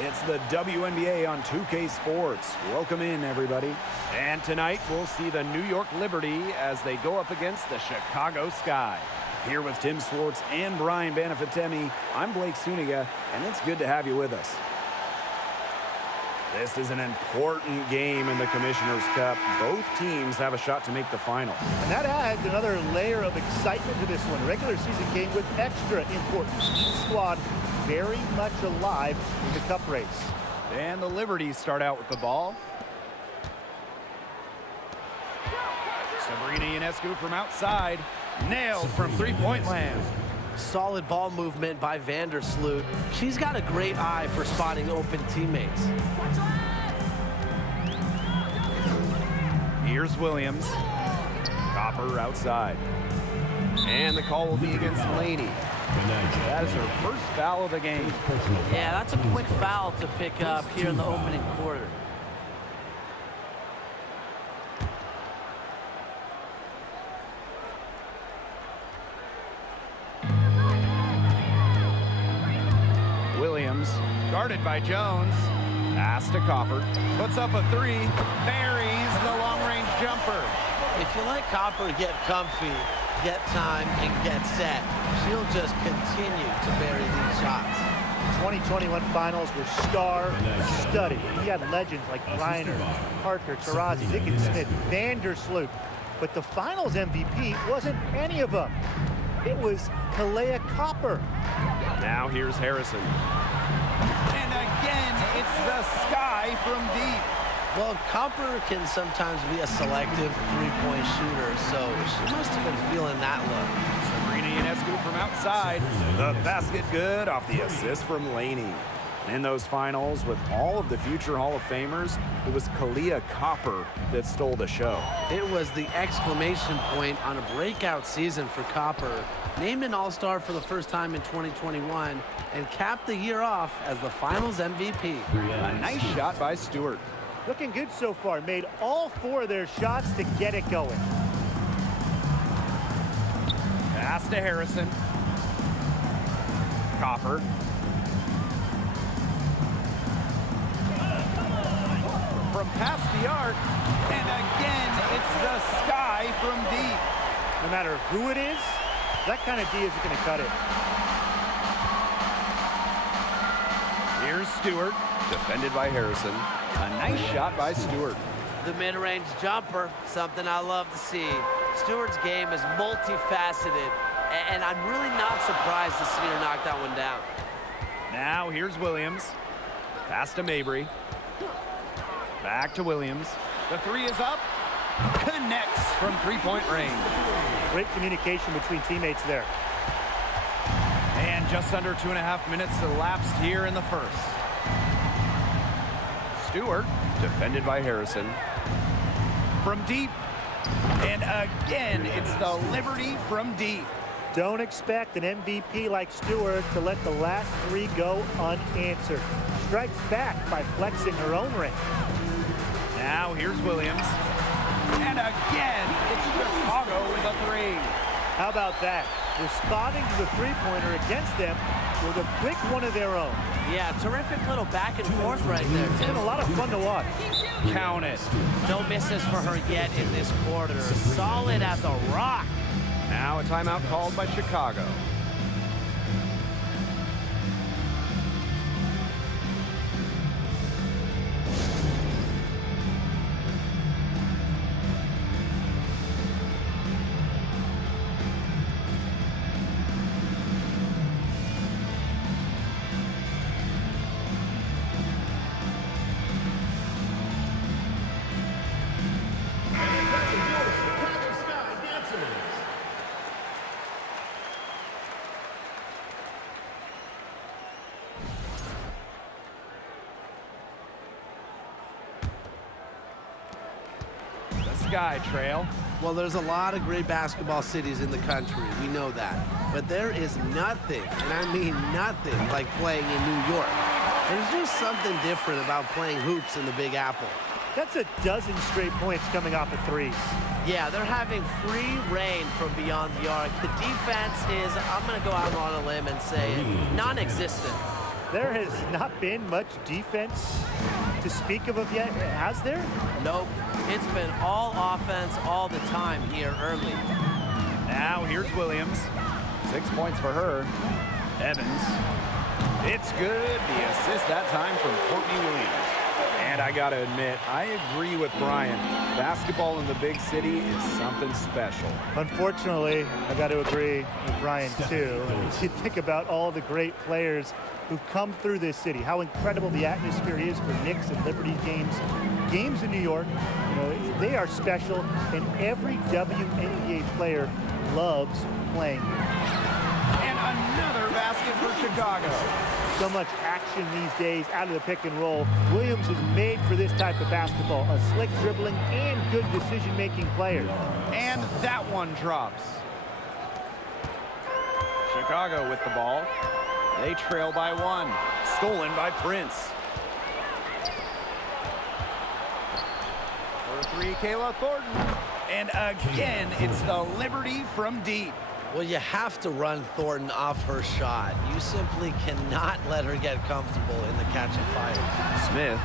It's the WNBA on 2K Sports. Welcome in, everybody. And tonight, we'll see the New York Liberty as they go up against the Chicago Sky. Here with Tim Swartz and Brian Banafitemi, I'm Blake Suniga, and it's good to have you with us. This is an important game in the Commissioner's Cup. Both teams have a shot to make the final. And that adds another layer of excitement to this one. Regular season game with extra importance. Each squad very much alive in the cup race. And the Liberties start out with the ball. Sabrina Ionescu from outside. Nailed from three-point land. Solid ball movement by Vandersloot. She's got a great eye for spotting open teammates. Here's Williams. Copper outside. And the call will be against Laney. That is her first foul of the game. Yeah, that's a quick foul to pick up here in the opening quarter. Williams, guarded by Jones. Pass to Copper. Puts up a three. Buries the long-range jumper. If you let Copper get comfy, get time, and get set, she'll just continue to bury these shots. 2021 finals were star-studded. You had legends like Reiner, Parker, Taurasi, Dickens Smith, Vandersloot. But the finals MVP wasn't any of them. It was Kalea Copper. Now here's Harrison. And again, it's the Sky from deep. Well, Copper can sometimes be a selective three-point shooter, so she must have been feeling that look. Sabrina Ionescu from outside. The basket good off the assist from Laney. In those finals, with all of the future Hall of Famers, it was Kalea Copper that stole the show. It was the exclamation point on a breakout season for Copper. Named an All-Star for the first time in 2021 and capped the year off as the finals MVP. A nice shot by Stewart. Looking good so far. Made all four of their shots to get it going. Pass to Harrison. Copper. From past the arc, and again, it's the Sky from deep. No matter who it is, that kind of D isn't going to cut it. Here's Stewart, defended by Harrison. A nice shot by Stewart. The mid-range jumper, something I love to see. Stewart's game is multifaceted, and I'm really not surprised to see her knock that one down. Now here's Williams. Pass to Mabry. Back to Williams. The three is up. Connects from three-point range. Great communication between teammates there. And just under 2.5 minutes elapsed here in the first. Stewart, defended by Harrison. From deep. And again, it's the Liberty from deep. Don't expect an MVP like Stewart to let the last three go unanswered. Strikes back by flexing her own ring. Now here's Williams. And again, it's Chicago with a three. How about that? Responding to the three-pointer against them with a quick one of their own. Yeah, terrific little back and forth right there. It's been a lot of fun to watch. Count it. No misses for her yet in this quarter. Solid as a rock. Now a timeout called by Chicago. Sky Trail. Well, there's a lot of great basketball cities in the country. We know that. But there is nothing, and I mean nothing, like playing in New York. There's just something different about playing hoops in the Big Apple. That's a dozen straight points coming off of threes. Yeah, they're having free reign from beyond the arc. The defense is, I'm going to go out on a limb and say, non-existent. There has not been much defense to speak of yet, has there? Nope. It's been all offense all the time here early. Now here's Williams. 6 points for her. Evans. It's good. The assist that time from Courtney Williams. And I got to admit, I agree with Brian. Basketball in the big city is something special. Unfortunately, I got to agree with Brian too. You think about all the great players who've come through this city, how incredible the atmosphere is for Knicks and Liberty games. Games in New York, they are special, and every WNBA player loves playing here. And another basket for Chicago. So much action these days out of the pick and roll. Williams is made for this type of basketball, a slick dribbling and good decision-making player. And that one drops. Chicago with the ball. They trail by 1. Stolen by Prince. For 3, Kayla Thornton. And again, it's the Liberty from deep. Well, you have to run Thornton off her shot. You simply cannot let her get comfortable in the catch and fire. Smith.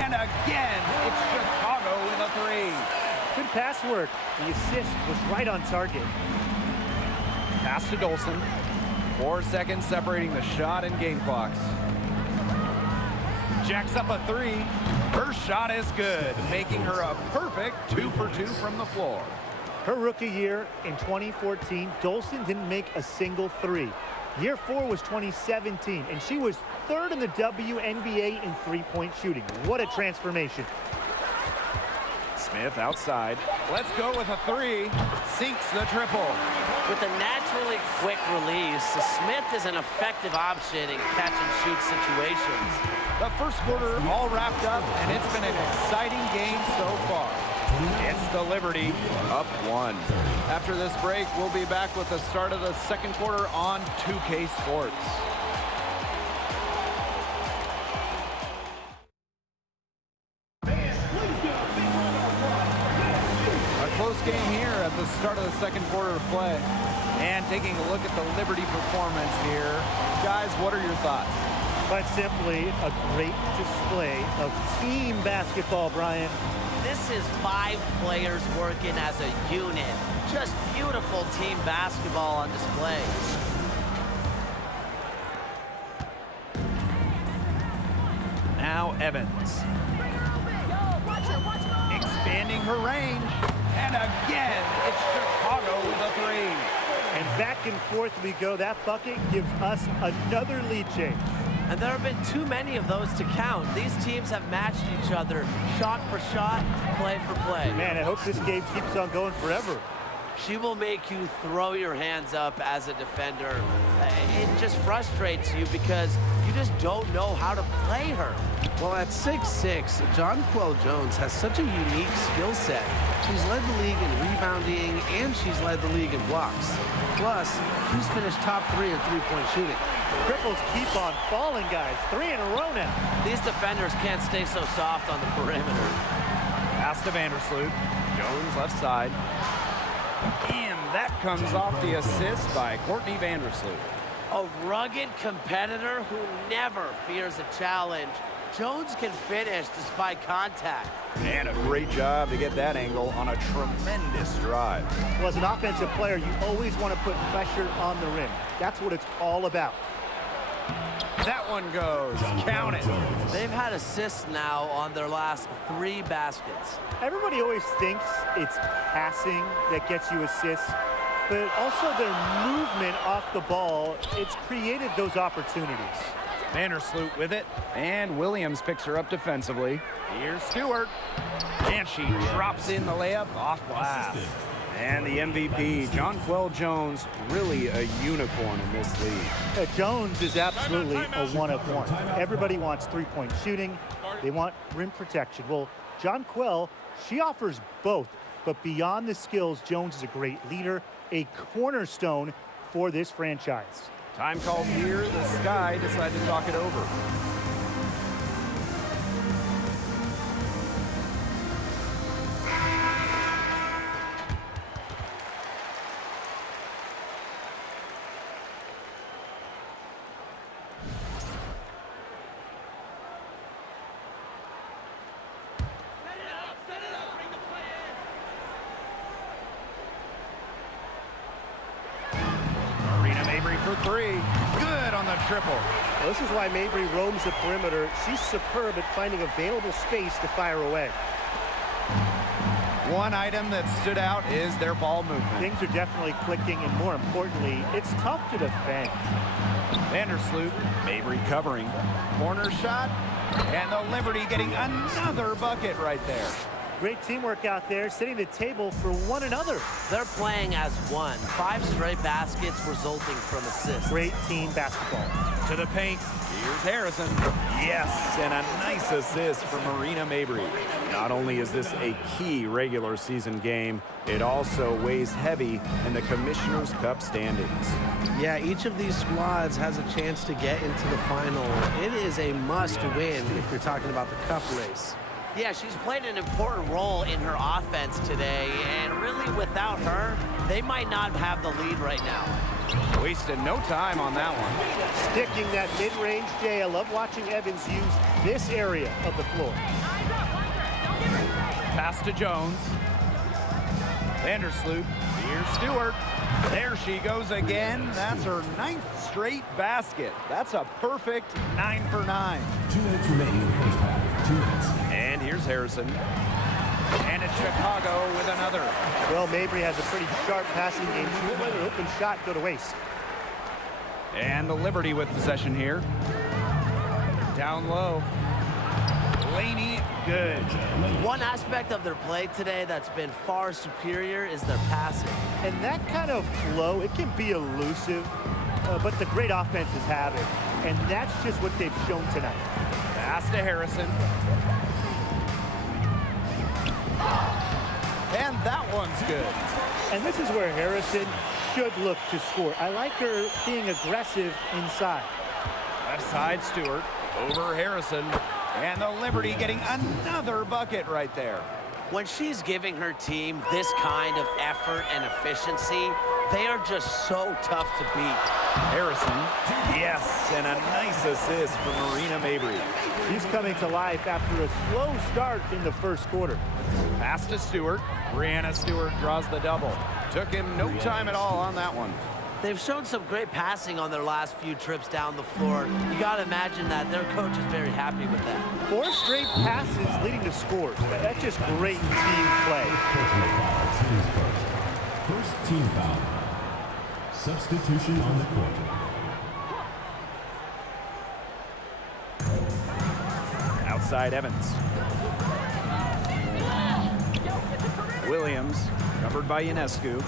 And again, it's Chicago with a 3. Good pass work. The assist was right on target. Pass to Dolson. 4 seconds separating the shot and game clocks. Jacks up a 3. Her shot is good, making her a perfect 2 for 2 from the floor. Her rookie year in 2014, Dolson didn't make a single 3. Year 4 was 2017, and she was 3rd in the WNBA in three-point shooting. What a transformation. Smith outside. Let's go with a 3. Sinks the triple. With a naturally quick release, Smith is an effective option in catch-and-shoot situations. The first quarter all wrapped up, and it's been an exciting game so far. It's the Liberty up 1. After this break, we'll be back with the start of the second quarter on 2K Sports. A close game here at the start of the second quarter of play. And taking a look at the Liberty performance here. Guys, what are your thoughts? Quite simply, a great display of team basketball, Brian. This is 5 players working as a unit. Just beautiful team basketball on display. Now Evans. Expanding her range. And again, it's Chicago with a 3. And back and forth we go. That bucket gives us another lead change. And there have been too many of those to count. These teams have matched each other shot for shot, play for play. Man, I hope this game keeps on going forever. She will make you throw your hands up as a defender. It just frustrates you because you just don't know how to play her. Well, at 6'6", Jonquel Jones has such a unique skill set. She's led the league in rebounding, and she's led the league in blocks. Plus, she's finished top 3 in three-point shooting. Triples keep on falling, guys. 3 in a row now. These defenders can't stay so soft on the perimeter. Pass to Vandersloot. Jones left side. And that comes off the assist by Courtney Vandersloot. A rugged competitor who never fears a challenge. Jones can finish despite contact. And a great job to get that angle on a tremendous drive. Well, as an offensive player, you always want to put pressure on the rim. That's what it's all about. That one goes. Count it. They've had assists now on their last 3 baskets. Everybody always thinks it's passing that gets you assists, but also their movement off the ball, it's created those opportunities. Vandersloot with it, and Williams picks her up defensively. Here's Stewart, and she drops in the layup off glass. And the MVP, Jonquel Jones, really a unicorn in this league. Jones is absolutely a one-of-one. Everybody wants three-point shooting. They want rim protection. Well, Jonquel, she offers both. But beyond the skills, Jones is a great leader, a cornerstone for this franchise. Time called here. The Sky decide to talk it over. triple. Well, this is why Mabry roams the perimeter. She's superb at finding available space to fire away. One item that stood out is their ball movement. Things are definitely clicking, and more importantly, it's tough to defend. Vandersloot, Mabry covering. Corner shot, and the Liberty getting another bucket right there. Great teamwork out there, setting the table for one another. They're playing as one. 5 straight baskets resulting from assists. Great team basketball. To the paint, here's Harrison. Yes, and a nice assist from Marina Mabry. Not only is this a key regular season game, it also weighs heavy in the Commissioner's Cup standings. Yeah, each of these squads has a chance to get into the final. It is a must-win if you're talking about the cup race. Yeah, she's played an important role in her offense today, and really without her, they might not have the lead right now. Wasted no time on that one. Sticking that mid-range J. I love watching Evans use this area of the floor. Pass to Jones. Vandersloot. Here's Stewart. There she goes again. That's her 9th straight basket. That's a perfect 9 for 9. 2 minutes remaining in the first half. 2 minutes. And here's Harrison. And it's Chicago with another. Well, Mabry has a pretty sharp passing game. She won't let an open shot go to waste. And the Liberty with possession here. Down low. Laney, good. One aspect of their play today that's been far superior is their passing. And that kind of flow, it can be elusive, but the great offenses have it. And that's just what they've shown tonight. Pass to Harrison. And that one's good. And this is where Harrison should look to score. I like her being aggressive inside. Left side, Stewart. Over Harrison. And the Liberty getting another bucket right there. When she's giving her team this kind of effort and efficiency, they are just so tough to beat. Harrison, yes, and a nice assist for Marina Mabry. She's coming to life after a slow start in the first quarter. Pass to Stewart. Brianna Stewart draws the double. Took him no time at all on that one. They've shown some great passing on their last few trips down the floor. You got to imagine that their coach is very happy with that. 4 straight passes leading to scores. That's just great team play. Personal foul. Teams first. First team foul. Substitution on the court. Outside Evans. Williams, covered by Ionescu.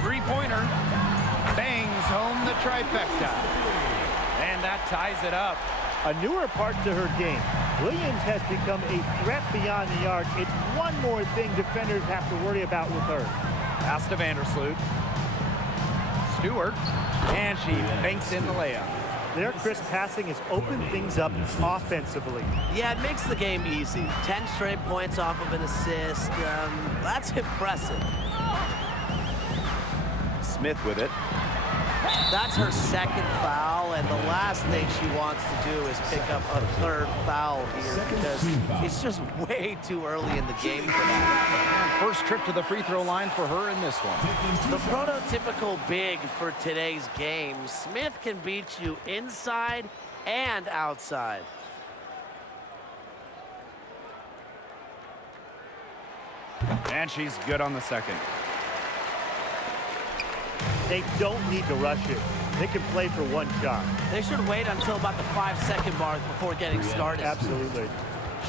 Three-pointer. Bangs home the trifecta. And that ties it up. A newer part to her game. Williams has become a threat beyond the arc. It's one more thing defenders have to worry about with her. Pass to Vandersloot. Stewart. And she banks in the layup. Their crisp passing has opened things up offensively. Yeah, it makes the game easy. 10 straight points off of an assist. That's impressive. Smith with it. That's her second foul, and the last thing she wants to do is pick up a 3rd foul here because it's just way too early in the game for that. First trip to the free throw line for her in this one. The prototypical big for today's game, Smith can beat you inside and outside. And she's good on the second. They don't need to rush it. They can play for one shot. They should wait until about the 5-second mark before getting started. Absolutely.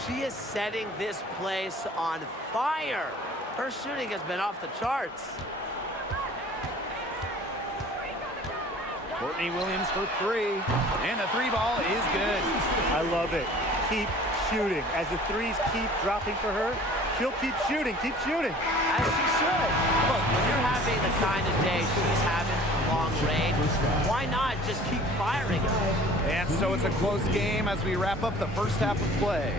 She is setting this place on fire. Her shooting has been off the charts. Courtney Williams for 3. And the 3 ball is good. I love it. Keep shooting. As the threes keep dropping for her, she'll keep shooting, keep shooting. As she should. Look, when you're having the kind of day she's having from long range, why not just keep firing her? And so it's a close game as we wrap up the first half of play.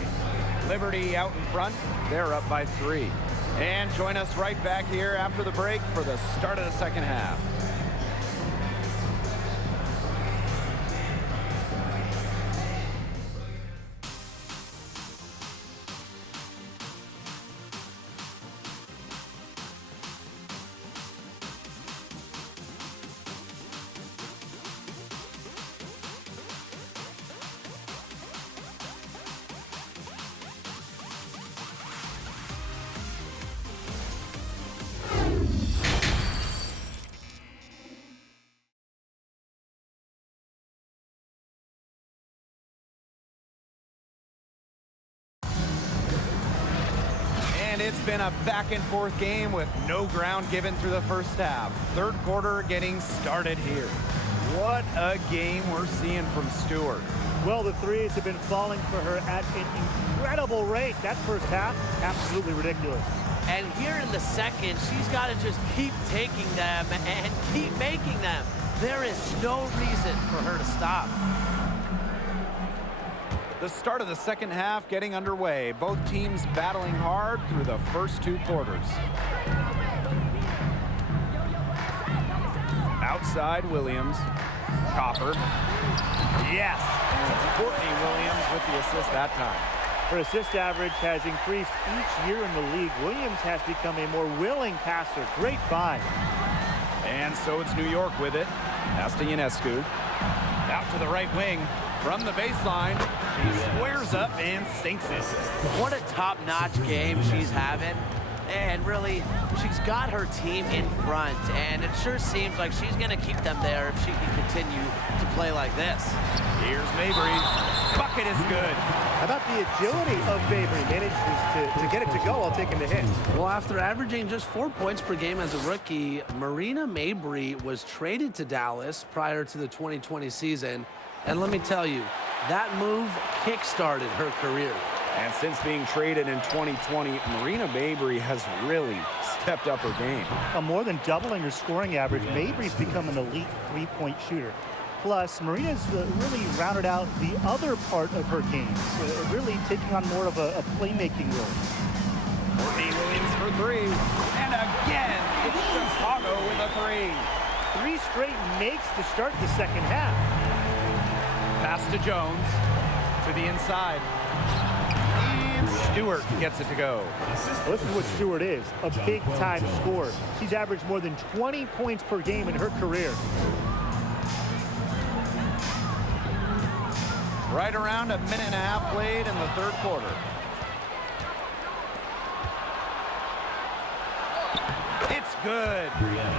Liberty out in front. They're up by 3. And join us right back here after the break for the start of the second half. It's been a back-and-forth game with no ground given through the first half. Third quarter getting started here. What a game we're seeing from Stewart. Well, the threes have been falling for her at an incredible rate. That first half, absolutely ridiculous. And here in the second, she's got to just keep taking them and keep making them. There is no reason for her to stop. The start of the second half getting underway. Both teams battling hard through the first two quarters. Outside Williams. Copper. Yes! And Courtney Williams with the assist that time. Her assist average has increased each year in the league. Williams has become a more willing passer. Great find. And so it's New York with it. Pass to Ionescu. Out to the right wing. From the baseline, she squares up and sinks it. What a top-notch game she's having. And really, she's got her team in front. And it sure seems like she's going to keep them there if she can continue to play like this. Here's Mabry. Bucket is good. How about the agility of Mabry? Manages to get it to go while taking the hit. Well, after averaging just 4 points per game as a rookie, Marina Mabry was traded to Dallas prior to the 2020 season. And let me tell you, that move kick-started her career. And since being traded in 2020, Marina Mabry has really stepped up her game. More than doubling her scoring average, Mabry's become an elite three-point shooter. Plus, Marina's really rounded out the other part of her game, really taking on more of a playmaking role. Courtney Williams for three. And again, it's Chicago with a three. 3 straight makes to start the second half. Pass to Jones. To the inside. And Stewart gets it to go. Well, this is what Stewart is, a big-time scorer. She's averaged more than 20 points per game in her career. Right around a minute and a half played in the third quarter. It's good.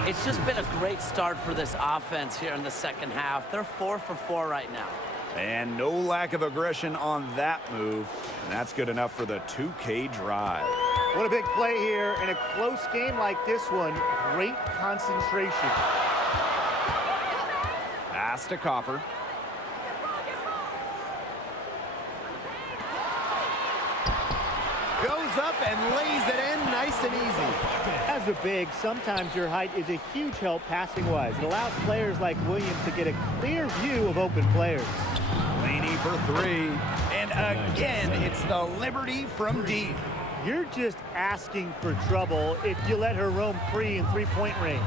It's just been a great start for this offense here in the second half. They're 4 for 4 right now. And no lack of aggression on that move. And that's good enough for the 2K drive. What a big play here in a close game like this one. Great concentration. Pass to Copper. Goes up and lays it in nice and easy. As a big, sometimes your height is a huge help passing-wise. It allows players like Williams to get a clear view of open players. Laney for three. And again, it's the Liberty from deep. You're just asking for trouble if you let her roam free in three-point range.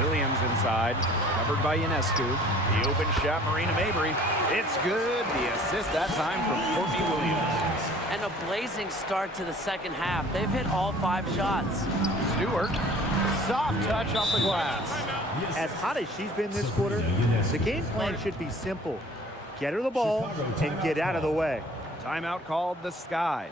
Williams inside, covered by Ionescu. The open shot, Marina Mabry. It's good. The assist that time from Courtney Williams. And a blazing start to the second half. They've hit all 5 shots. Stewart, soft touch off the glass. As hot as she's been this quarter, the game plan should be simple. Get her the ball and get out of the way. Timeout called the Sky.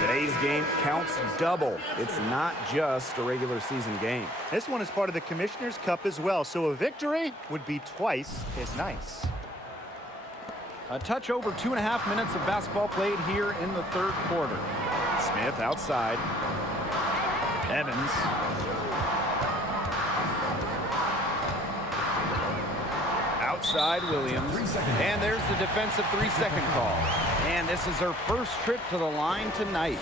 Today's game counts double. It's not just a regular season game. This one is part of the Commissioner's Cup as well, so a victory would be twice as nice. A touch over 2.5 minutes of basketball played here in the third quarter. Smith outside. Evans. Outside Williams. And there's the defensive 3-second call. And this is her first trip to the line tonight.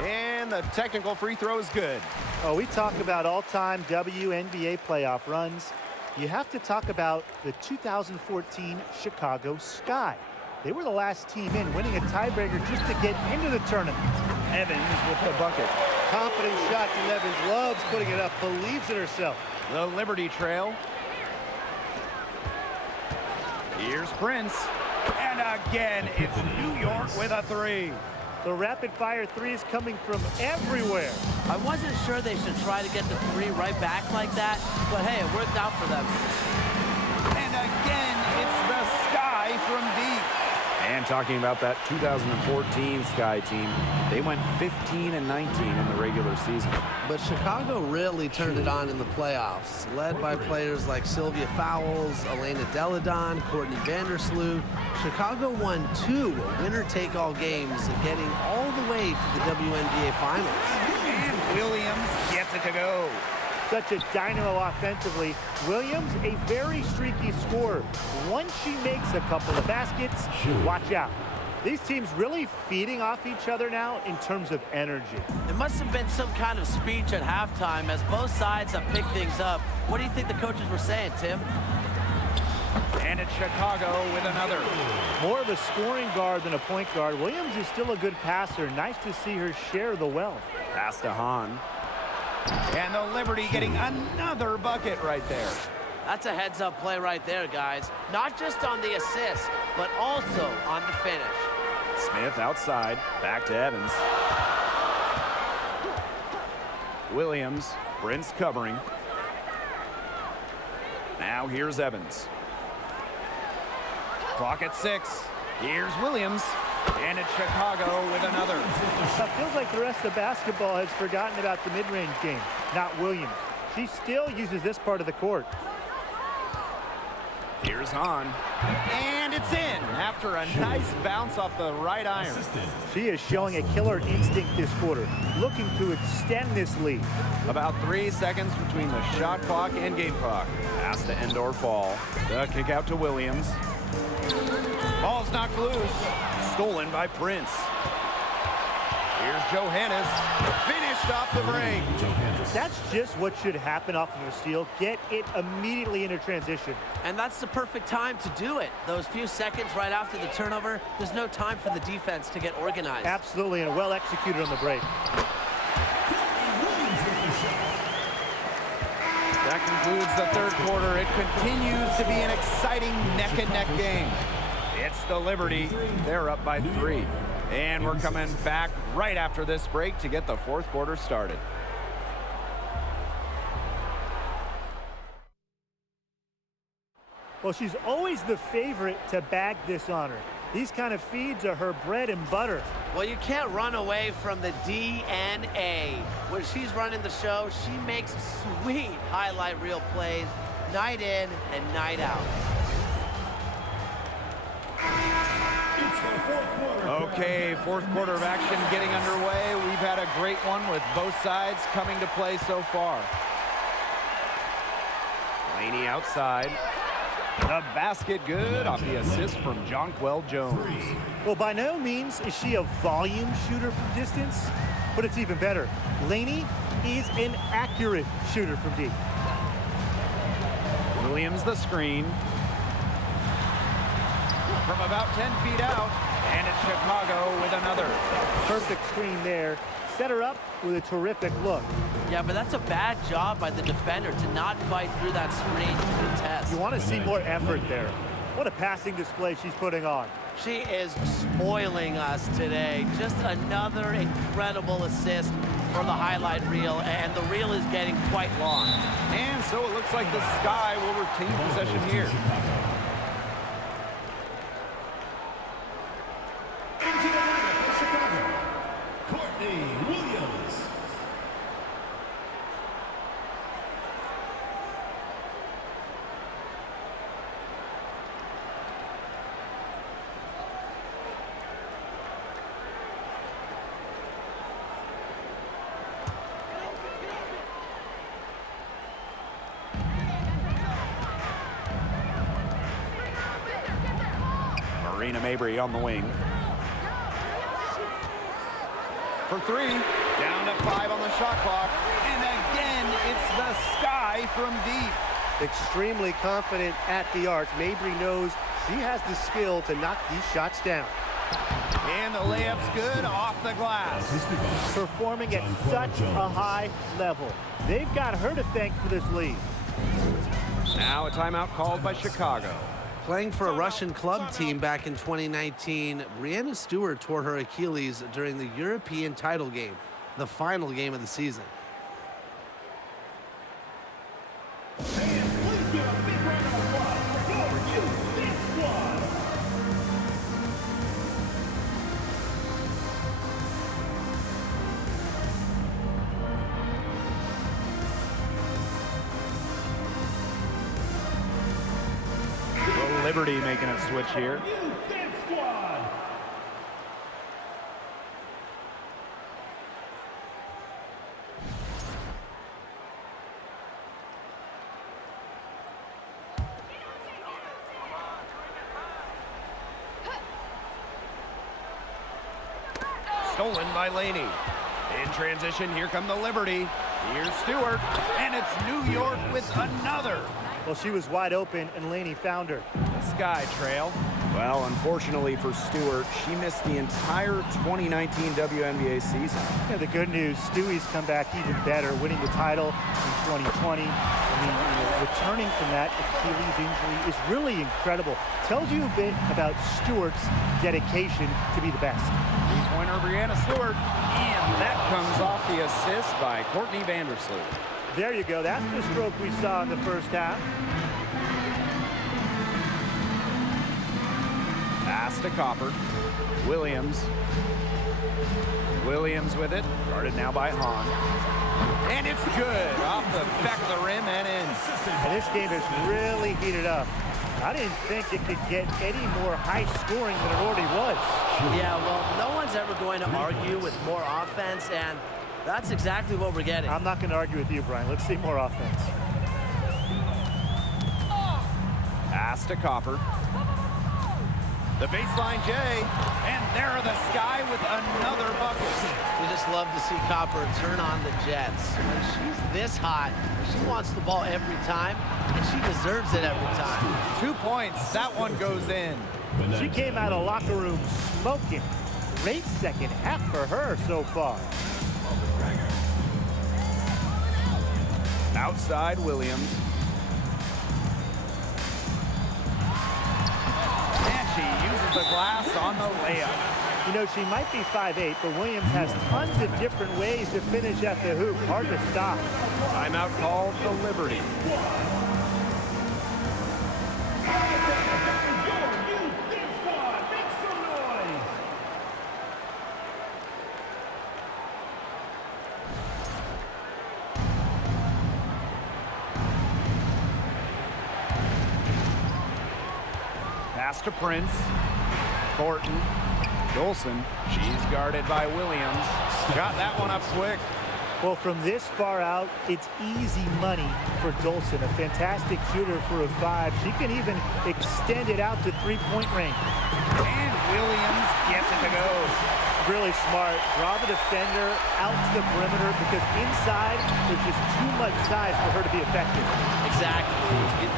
And the technical free throw is good. Oh, we talk about all-time WNBA playoff runs. You have to talk about the 2014 Chicago Sky. They were the last team in, winning a tiebreaker just to get into the tournament. Evans with the bucket. Confident shot from Evans. Loves putting it up. Believes in herself. The Liberty trail. Here's Prince. And again, it's New York with a three. The rapid-fire three is coming from everywhere. I wasn't sure they should try to get the three right back like that, but hey, it worked out for them. And again, it's the Sky from deep. And talking about that 2014 Sky team, they went 15-19 in the regular season. But Chicago really turned it on in the playoffs, led by players like Sylvia Fowles, Elena Deladon, Courtney Vandersloot. Chicago won 2 winner-take-all games, getting all the way to the WNBA Finals. And Williams gets it to go. Such a dynamo offensively. Williams, a very streaky scorer. Once she makes a couple of baskets, watch out. These teams really feeding off each other now in terms of energy. It must have been some kind of speech at halftime as both sides have picked things up. What do you think the coaches were saying, Tim? And it's Chicago with another. More of a scoring guard than a point guard. Williams is still a good passer. Nice to see her share the wealth. Pass to Hahn. And the Liberty getting another bucket right there. That's a heads-up play right there, guys. Not just on the assist, but also on the finish. Smith outside, back to Evans. Williams, Prince covering. Now here's Evans. Clock at 6. Here's Williams. And it's Chicago with another. It feels like the rest of basketball has forgotten about the mid-range game, not Williams. She still uses this part of the court. Here's Hahn. And it's in after a nice bounce off the right iron. She is showing a killer instinct this quarter, looking to extend this lead. About 3 seconds between the shot clock and game clock. Pass to end or fall. The kick out to Williams. Ball's knocked loose. Stolen by Prince. Here's Johannes. Finished off the break. That's just what should happen off of a steal. Get it immediately into transition. And that's the perfect time to do it. Those few seconds right after the turnover, there's no time for the defense to get organized. Absolutely, and well executed on the break. That concludes the third quarter. It continues to be an exciting neck-and-neck game. It's the Liberty. They're up by 3. And we're coming back right after this break to get the fourth quarter started. Well, she's always the favorite to bag this honor. These kind of feeds are her bread and butter. Well, you can't run away from the DNA. When she's running the show, she makes sweet highlight reel plays night in and night out. Okay, fourth quarter of action getting underway. We've had a great one with both sides coming to play so far. Laney outside. The basket good off the assist from Jonquel Jones. Well, by no means is she a volume shooter from distance, but it's even better. Laney is an accurate shooter from deep. Williams the screen. From about 10 feet out, and it's Chicago with another. Perfect screen there. Set her up with a terrific look. Yeah, but that's a bad job by the defender to not fight through that screen to contest. You want to see more effort there. What a passing display she's putting on. She is spoiling us today. Just another incredible assist for the highlight reel, and the reel is getting quite long. And so it looks like the Sky will retain possession here. Into the lineup for Chicago, Courtney Williams. Marina Mabry on the wing. For 3, down to 5 on the shot clock. And again, it's the Sky from deep. Extremely confident at the arc. Mabry knows She has the skill to knock these shots down. And the layup's good off the glass. Performing at such a high level. They've got her to thank for this lead. Now a timeout called by Chicago. Playing for a Russian club team back in 2019, Breanna Stewart tore her Achilles during the European title game, the final game of the season. Liberty making a switch here. Stolen by Laney. In transition, here come the Liberty. Here's Stewart, and it's New York with another. Well, she was wide open, and Laney found her. Sky trail. Well, unfortunately for Stewart, she missed the entire 2019 WNBA season. Yeah, the good news, Stewie's come back even better, winning the title in 2020. I mean, returning from that Achilles injury is really incredible. Tells you a bit about Stewart's dedication to be the best. Three-pointer, Breanna Stewart. And that comes off the assist by Courtney Vandersloot. There you go. That's the stroke we saw in the first half. Pass to Copper. Williams. Williams with it. Guarded now by Hahn. And it's good. Off the back of the rim and in. And this game has really heated up. I didn't think it could get any more high scoring than it already was. Yeah, well, no one's ever going to argue with more offense, and that's exactly what we're getting. I'm not going to argue with you, Brian. Let's see more offense. Pass to Copper. The baseline J, and there the Sky with another bucket. We just love to see Copper turn on the Jets. When she's this hot, she wants the ball every time, and she deserves it every time. 2 points. That one goes in. She came out of locker room smoking. Great second half for her so far. Outside Williams. And she uses the glass on the layup. You know, she might be 5'8", but Williams has tons of different ways to finish at the hoop. Hard to stop. Timeout called the Liberty. Pass to Prince. Thornton. Dolson. She's guarded by Williams. Got that one up quick. Well, from this far out, it's easy money for Dolson. A fantastic shooter for a 5. She can even extend it out to three-point range. And Williams gets it to go. Really smart. Draw the defender out to the perimeter because inside there's just too much size for her to be effective. Exactly.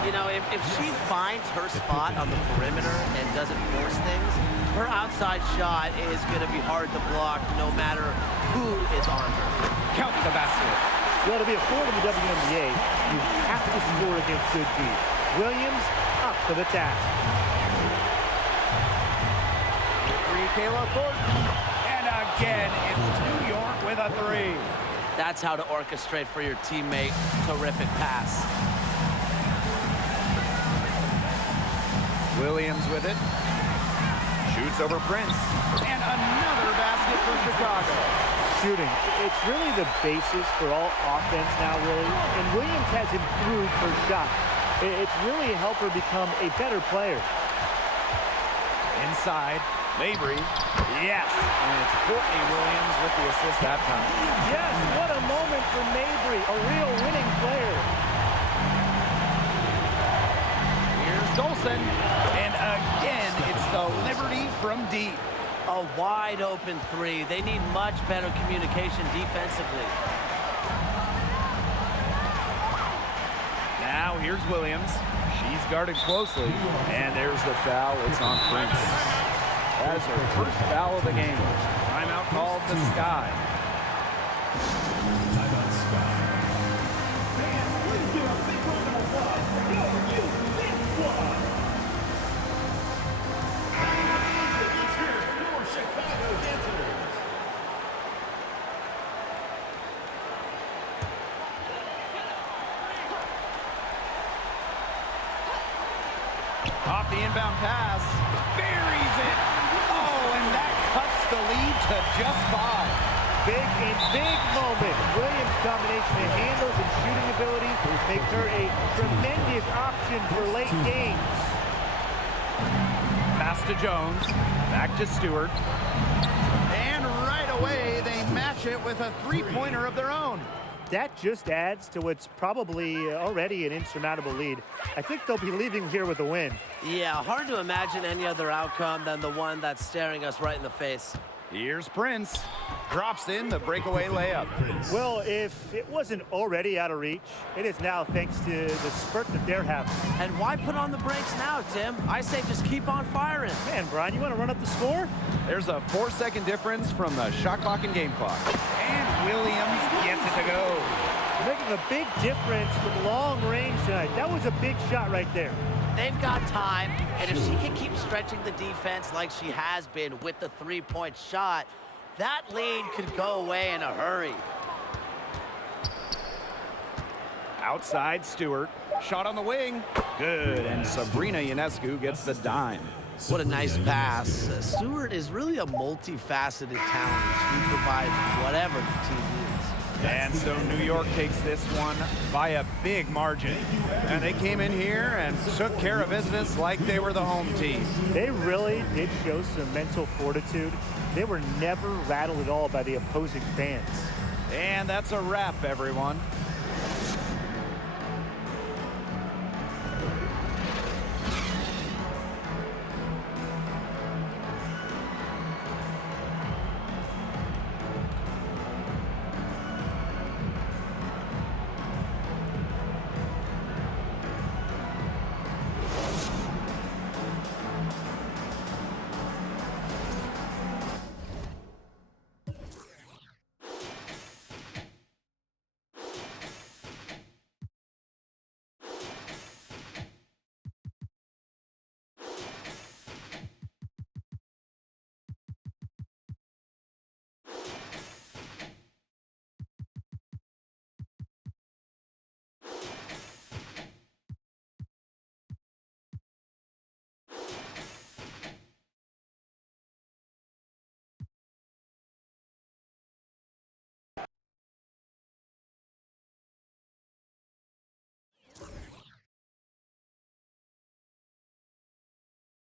You know, if she finds her spot on the perimeter and doesn't force things, her outside shot is going to be hard to block no matter who is on her. Count the basket. Well, to be a forward in the WNBA, you have to score against good D. Williams up for the task. Free Kayla Thornton. And again, it's New York with a 3. That's how to orchestrate for your teammate. Terrific pass. Williams with it. Shoots over Prince. And another basket for Chicago. Shooting. It's really the basis for all offense now, really. And Williams has improved her shot. It's really helped her become a better player. Inside. Mabry. Yes. And it's Courtney Williams with the assist that time. Yes, what a moment for Mabry. A real winning player. Here's Dolson. And again, it's the Liberty from deep. A wide open 3. They need much better communication defensively. Now here's Williams. She's guarded closely, and there's the foul. It's on Prince. That is her first foul of the game. Timeout called to Sky. Timeout Sky. Fans, please give a big round of applause for your youth dance squad. Let's hear it for your Chicago dancers. Off the inbound pass. Buries it. Oh, and that cuts the lead to just 5. Big moment. Williams' combination of handles and shooting ability makes her a tremendous option for late games. Pass to Jones. Back to Stewart. And right away, they match it with a three-pointer of their own. That just adds to what's probably already an insurmountable lead. I think they'll be leaving here with a win. Yeah, hard to imagine any other outcome than the one that's staring us right in the face. Here's Prince. Drops in the breakaway layup. Well, if it wasn't already out of reach, it is now thanks to the spurt that they're having. And why put on the brakes now, Tim? I say just keep on firing. Man, Brian, you want to run up the score? There's a 4-second difference from the shot clock and game clock. And Williams gets it to go. You're making a big difference from long range tonight. That was a big shot right there. They've got time, and if she can keep stretching the defense like she has been with the three-point shot, that lead could go away in a hurry. Outside Stewart. Shot on the wing. Good. And Sabrina Ionescu gets the dime. What a nice pass. Stewart is really a multifaceted talent. She provides whatever the team needs. And so New York takes this one by a big margin. And they came in here and took care of business like they were the home team. They really did show some mental fortitude. They were never rattled at all by the opposing fans. And that's a wrap, everyone.